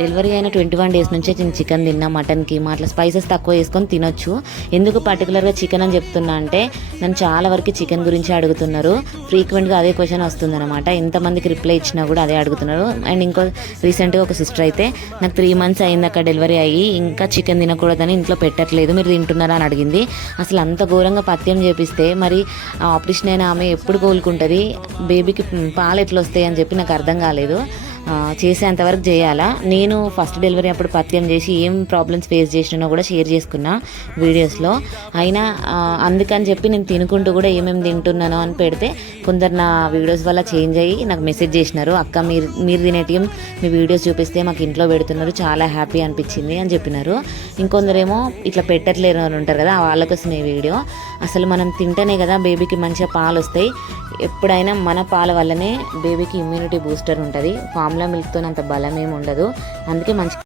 Delivery అయిన 21 days నుంచే నేను చికెన్ తిన్నా, మటన్కి అట్లా స్పైసెస్ తక్కువ వేసుకొని తినొచ్చు. ఎందుకు పర్టికులర్గా చికెన్ అని చెప్తున్నా అంటే నన్ను చాలా వరకు చికెన్ గురించి అడుగుతున్నారు. ఫ్రీక్వెంట్గా అదే క్వశ్చన్ వస్తుందన్నమాట. ఎంతమందికి రిప్లై ఇచ్చినా కూడా అదే అడుగుతున్నారు. అండ్ ఇంకో రీసెంట్గా ఒక సిస్టర్ అయితే నాకు 3 months అయింది అక్కడ డెలివరీ అయ్యి, ఇంకా చికెన్ తినకూడదని ఇంట్లో పెట్టట్లేదు, మీరు తింటున్నారా అని అడిగింది. అసలు అంత ఘోరంగా పథ్యం చేపిస్తే మరి ఆపరేషన్ అయిన ఆమె ఎప్పుడు కోలుకుంటుంది, బేబీకి పాలు ఎట్లా వస్తాయి అని చెప్పి నాకు అర్థం కాలేదు. చేసేంతవరకు చేయాలా. నేను ఫస్ట్ డెలివరీ అప్పుడు పథ్యం చేసి ఏం ప్రాబ్లమ్స్ ఫేస్ చేసినానో కూడా షేర్ చేసుకున్నా వీడియోస్లో. అయినా అందుకని చెప్పి నేను తినుకుంటూ కూడా ఏమేమి తింటున్నానో అని పెడితే కొందరు నా వీడియోస్ వల్ల చేంజ్ అయ్యి నాకు మెసేజ్ చేసినారు, అక్క మీరు తినేటియం మీ వీడియోస్ చూపిస్తే మాకు ఇంట్లో పెడుతున్నారు, చాలా హ్యాపీ అనిపించింది అని చెప్పినారు. ఇంకొందరేమో ఇట్లా పెట్టట్లేరు అని ఉంటారు కదా, వాళ్ళకోసం ఈ వీడియో. అసలు మనం తింటేనే కదా బేబీకి మంచిగా పాలు వస్తాయి. ఎప్పుడైనా మన పాల వల్లనే బేబీకి ఇమ్యూనిటీ బూస్టర్ ఉంటుంది. ఫార్ములా మిల్క్తో అంత బలం ఏమి ఉండదు. అందుకే మంచి